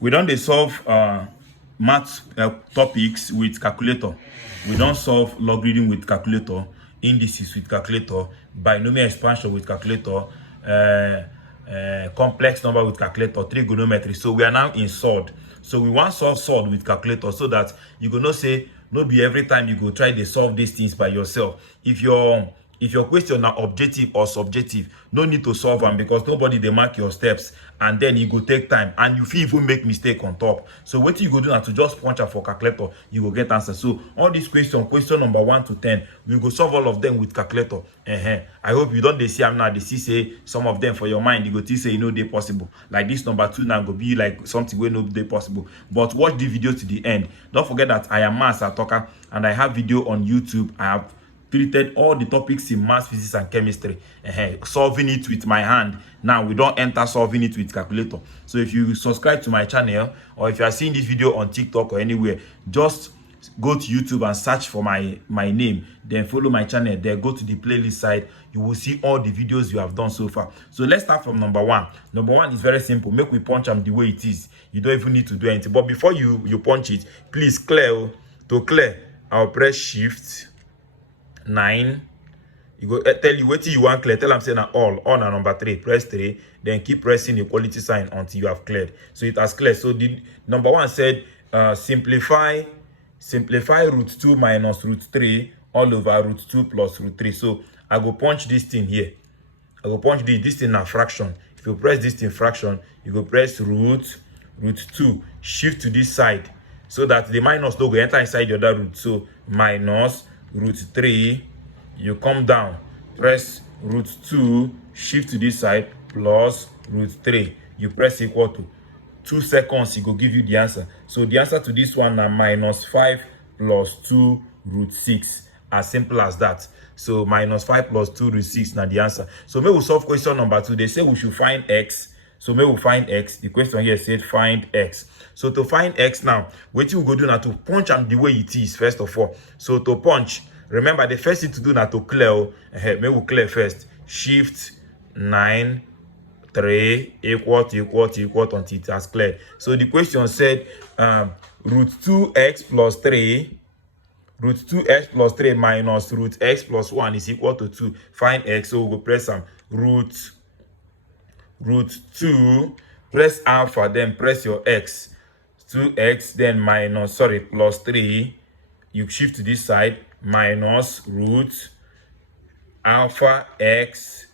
We don't dey solve math topics with calculator. We don't solve logarithm with calculator, indices with calculator, binomial expansion with calculator, complex number with calculator, trigonometry. So we are now in surd. So we want solve surd with calculator so that you go know say no be every time you go try to solve these things by yourself. If your question na objective or subjective, no need to solve am because nobody dey mark your steps, and then e go take time and you fit even make mistake on top. So wetin you go do na to just punch am for calculator, you go get answer. So all these question number 1 to 10, we go solve all of them with calculator. I hope you don dey see am now, dey see say some of them for your mind you go think say e no dey possible. Like this number 2 now go be like something wey no dey possible. But watch the video to the end. Don't forget that I am Maths Atoka and I have video on YouTube. I have treated all the topics in maths, physics, and chemistry, solving it with my hand. Now we don't enter solving it with calculator. So if you subscribe to my channel, or if you are seeing this video on TikTok or anywhere, just go to YouTube and search for my name, then follow my channel. Then go to the playlist side. You will see all the videos you have done so far. So let's start from number 1. Number 1 is very simple. Make we punch them the way it is. You don't even need to do anything. But before you punch it, please clear. To clear, I'll press shift 9. You go tell you what you want clear. Tell them say na all on and number 3. Press 3. Then keep pressing the equality sign until you have cleared. So it has cleared. So the number 1 said simplify root 2 minus root 3 all over root 2 plus root 3. So I go punch this thing here. I go punch this thing na fraction. If you press this thing fraction, you go press root 2, shift to this side so that the minus no go enter inside the other root. So minus root 3, you come down, press root 2, shift to this side, plus root 3. You press equal to 2 seconds, it will give you the answer. So the answer to this one is minus 5 plus 2 root 6. As simple as that. So minus 5 plus 2 root 6 now the answer. So maybe we'll solve question number 2. They say we should find x. So maybe we'll find x. The question here said find x. So to find x now, what you go do now to punch them the way it is, first of all. So to punch, remember the first thing to do now to clear. Maybe we'll clear first. Shift 9 3 equal to until it has cleared. So the question said root 2x plus 3 minus root x plus 1 is equal to 2. Find x. So we'll press some root 2, press alpha, then press your x. 2x, then plus 3. You shift to this side, minus root alpha x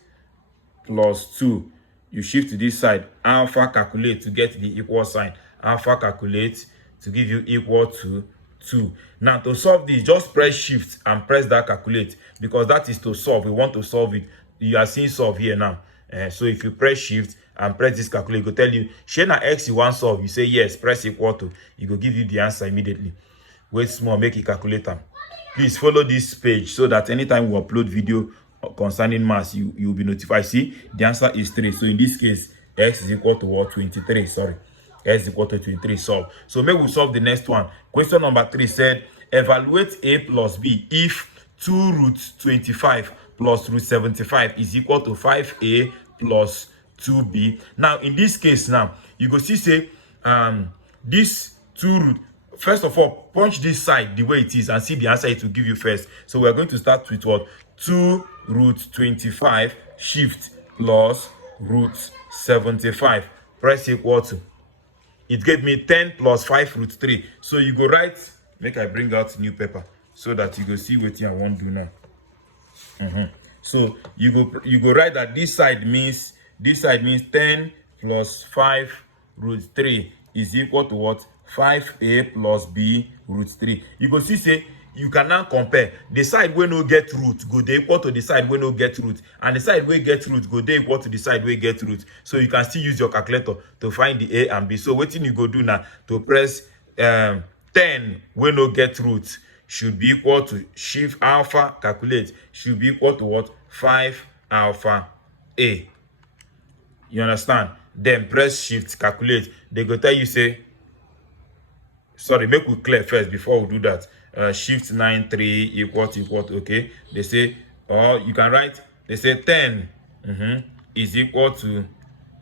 plus 2. You shift to this side, alpha calculate to get the equal sign. Alpha calculate to give you equal to 2. Now to solve this, just press shift and press that calculate, because that is to solve. We want to solve it. You are seeing solve here now. So if you press shift and press this calculate, it will tell you shey na x you want solve. You say yes, press equal to. It will give you the answer immediately. Wait small, make it calculate am. Please follow this page so that anytime we upload video concerning maths, you will be notified. See, the answer is 3. So in this case, x is equal to what? 23. Sorry, x is equal to 23. Solve. So maybe we'll solve the next one. Question number 3 said evaluate a plus b if 2 root 25 plus root 75 is equal to 5a plus 2b. Now in this case, now you go see say this 2 root, first of all, punch this side the way it is and see the answer it will give you first. So we're going to start with what? 2 root 25 shift plus root 75. Press equal to. It gave me 10 plus 5 root 3. So you go write, make I bring out new paper so that you go see what I want to do now. So you go write that this side means 10 plus 5 root 3 is equal to what? 5a plus b root 3. You go see say you can now compare the side wey no get root go dey equal to the side wey no get root, and the side wey get root go dey equal to the side wey get root. So you can still use your calculator to find the a and b. So wetin you go do now to press 10 wey no get root should be equal to shift alpha calculate should be equal to what? 5 alpha a. You understand? Then press shift calculate. They go tell you say, sorry, make we clear first before we do that. Shift 9 3 equal to okay. They say, or you can write, they say 10 is equal to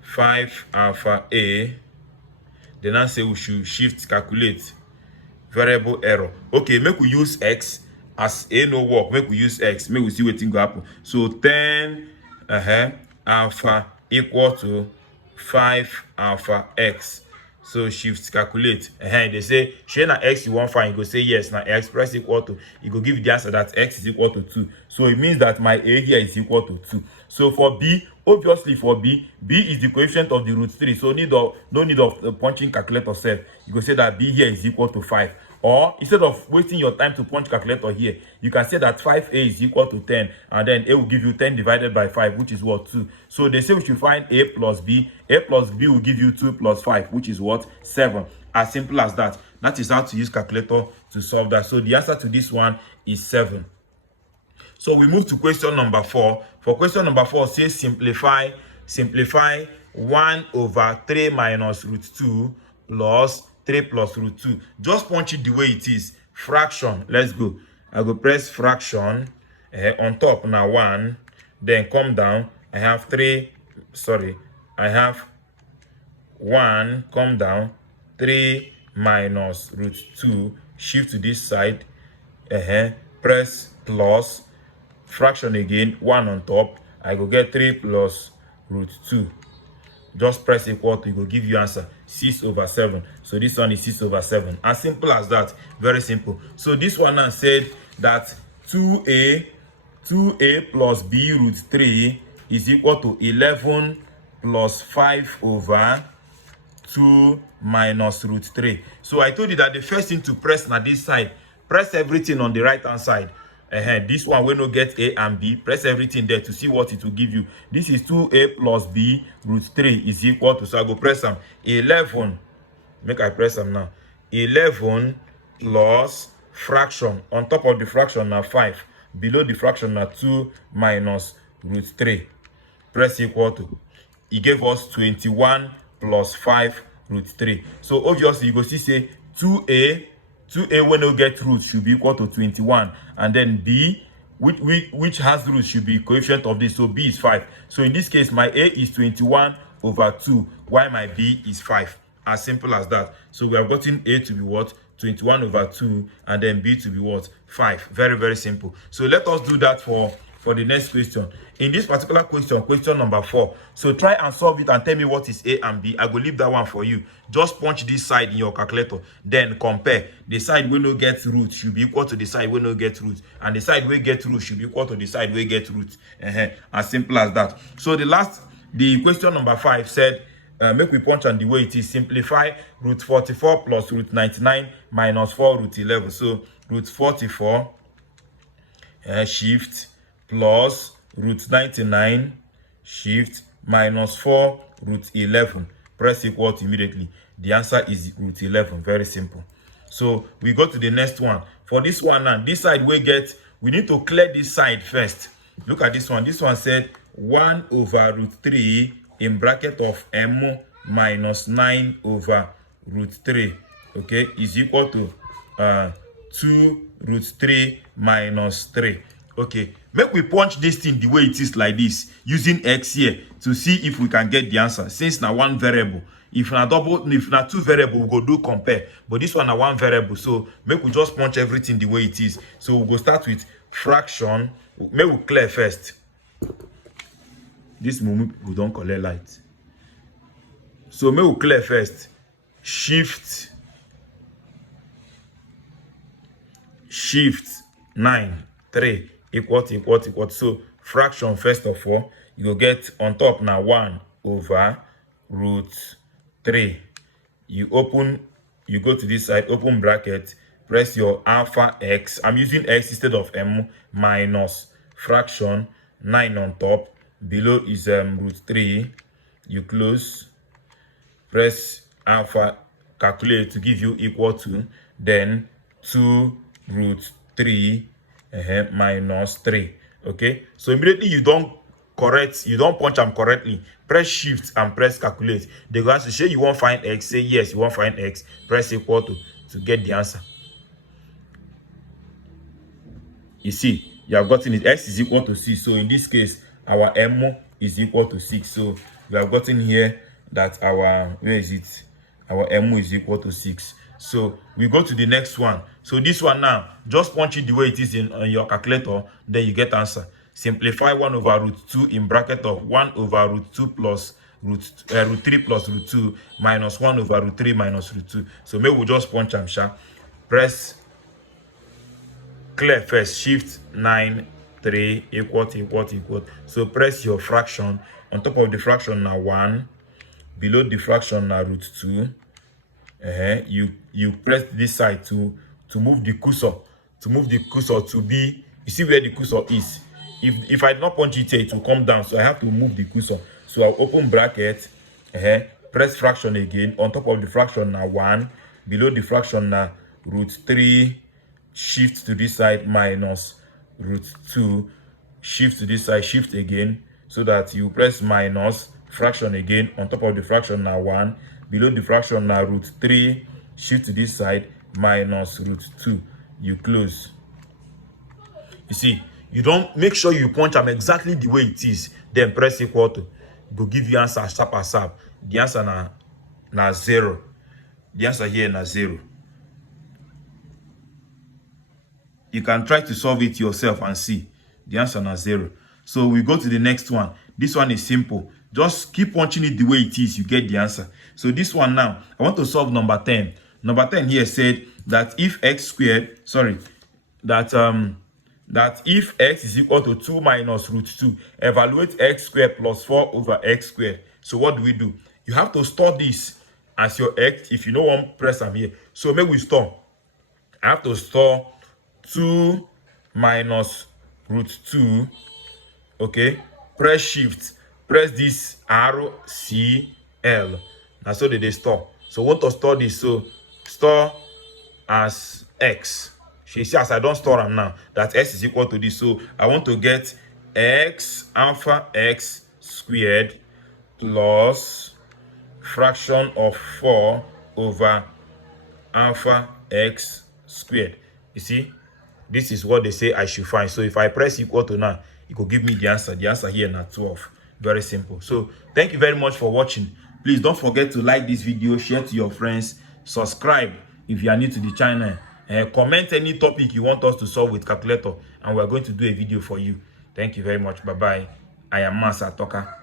5 alpha a. Then I say we should shift calculate variable error. Okay, make we use x as a no work. Make we use x. Make we see what thing go happen. So 10 alpha equal to 5 alpha x. So shift calculate. They say share na x you want find. You go say yes. Now x press equal to. You go give you the answer that x is equal to 2. So it means that my a here is equal to 2. So for b, obviously for b is the coefficient of the root 3. So no need of punching calculator self. You go say that b here is equal to 5. Or instead of wasting your time to punch calculator here, you can say that 5a is equal to 10, and then a will give you 10 divided by 5, which is what? 2. So they say we should find a plus b. A plus b will give you 2 plus 5, which is what? 7. As simple as that. That is how to use calculator to solve that. So the answer to this one is 7. So we move to question number 4. For question number 4, say simplify 1 over 3 minus root 2 plus 3 plus root 2. Just punch it the way it is. Fraction. Let's go. I go press fraction. On top now 1. Then come down. I have 3. Sorry. I have 1. Come down. 3 minus root 2. Shift to this side. Press plus. Fraction again. 1 on top. I go get 3 plus root 2. Just press equal to, it will give you answer 6 over 7. So this one is 6 over 7. As simple as that. Very simple. So this one now said that 2a plus b root 3 is equal to 11 plus 5 over 2 minus root 3. So I told you that the first thing to press na this side. Press everything on the right hand side. This one will not get a and b. Press everything there to see what it will give you. This is 2a plus b root 3 is equal to, so I go press them 11. Make I press them now. 11 plus fraction. On top of the fraction now 5. Below the fraction now 2 minus root 3. Press equal to. It gave us 21 plus 5 root 3. So obviously you go see say 2a when you get root should be equal to 21, and then b which has root should be coefficient of this, so b is 5. So in this case my a is 21 over 2 while my b is 5. As simple as that. So we have gotten a to be what? 21 over 2, and then b to be what? 5. Very, very simple. So let us do that for the next question. In this particular question, question number 4. So try and solve it and tell me what is a and b. I will leave that one for you. Just punch this side in your calculator. Then compare. The side will not get root should be equal to the side will not get root. And the side will get root should be equal to the side will get root. As simple as that. So the question number 5 said, make we punch on the way it is. Simplify root 44 plus root 99 minus 4 root 11. So root 44 shift plus root 99 shift minus 4 root 11. Press equal to immediately. The answer is root 11. Very simple. So we go to the next one. For this one now, this side we need to clear this side first. Look at this one. This one said 1 over root 3 in bracket of m minus 9 over root 3, okay, is equal to 2 root 3 minus 3. Okay, make we punch this thing the way it is like this, using x here to see if we can get the answer. Since now one variable, if na two variable, we go do compare. But this one na one variable, so make we just punch everything the way it is. So we go start with fraction. Make we clear first. This moment we don't collect light. So make we clear first. Shift 9 3 equal to. So fraction first of all, you go get on top now 1 over root 3. You go to this side, open bracket, press your alpha x. I'm using x instead of m, minus fraction 9 on top. Below is root 3. You close, press alpha, calculate to give you equal to, then 2 root 3 minus 3. Okay, so immediately you don't punch them correctly. Press shift and press calculate. They go ask you, say you won't find x, say yes, you won't find x, press equal to get the answer. You see, you have gotten it. X is equal to 6. So in this case, our m is equal to 6. So we have gotten here that our, where is it? our mu is equal to 6. So we go to the next one. So this one now, just punch it the way it is in your calculator, then you get answer. Simplify 1 over root 2 in bracket of 1 over root 2 plus root 3 plus root 2 minus 1 over root 3 minus root 2. So maybe we'll just punch am sha. Press clear first, shift 9 3 equal. So press your fraction. On top of the fraction now 1, below the fraction now root 2. You press this side to move the cursor, to be, you see where the cursor is. If I not punch it here, it will come down, so I have to move the cursor. So I'll open bracket, press fraction again. On top of the fraction now 1, below the fraction now root 3, shift to this side minus root 2, shift to this side, shift again, so that you press minus fraction again. On top of the fraction now 1, below the fraction now root 3, shift to this side minus root 2, you close. You see, you don't make sure you punch them exactly the way it is, then press equal to, go give you answer sharp as sharp. The answer na 0. The answer here na 0. You can try to solve it yourself and see. The answer na 0. So we go to the next one. This one is simple. Just keep punching it the way it is, you get the answer. So this one now, I want to solve number 10. Number 10 here said that if x squared, that if x is equal to 2 minus root 2, evaluate x squared plus 4 over x squared. So what do? You have to store this as your x. If you don't want, press them here. So maybe we store. I have to store 2 minus root 2. Okay, press shift, press this arrow CL. Now so they store. So want to store this, so store as x. She see as I don't store them now, that x is equal to this. So I want to get x alpha x squared plus fraction of 4 over alpha x squared. You see, this is what they say I should find. So if I press equal to now, it will give me the answer. The answer here now 12. Very simple. So thank you very much for watching. Please don't forget to like this video, share to your friends, subscribe if you are new to the channel, comment any topic you want us to solve with calculator, and we're going to do a video for you. Thank you very much. Bye bye. I am Atoka.